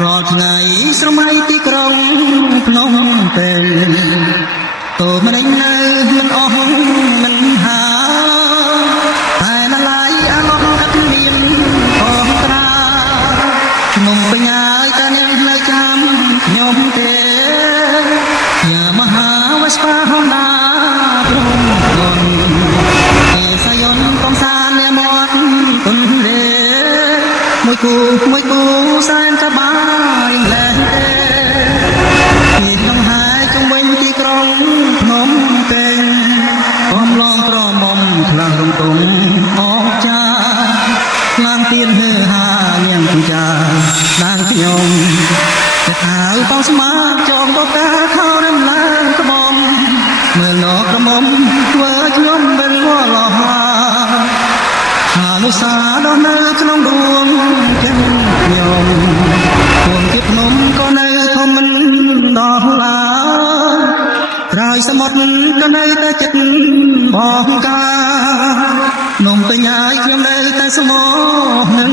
រាល់ថ្ងៃស្រមៃទីក្រុងភ្នំពេញតូមិននៅមិនអស់មិនហាតែណឡៃអាឡោះអត់មានអស់ត្រាភ្នំពេញហើយតើអ្នកនៅចាំខ្ញុំទេយ៉ាមហាវស្បាហំណាព្រមគុណទេសាយន្តកំសាន្តអ្នកមាត់គុណលេមួយគូសែនតបាយលែងទេពីដងហើយជុំវិញទីក្រុងភ្នំពេញបំឡងប្រមុំខ្លាំងរំទុំអងចាខ្លាំងទៀនហឺហានាងពិចាដានខ្ញុំតែអើបងស្មាតចងបកាខោរំឡើងក្បំមើលលោកក្រមុំធ្វើខ្ញុំមិនវល់លោះអានុសាដល់នៅក្នុងដួងចិត្តខ្ញុំពួងទៀតភ្នំក៏នៅធំមិនដល់ឡាត្រើយសមុទ្រក៏នៅតែចិត្តបងកានំពេញហើយខ្ញុំនៅតែស្មោះនឹង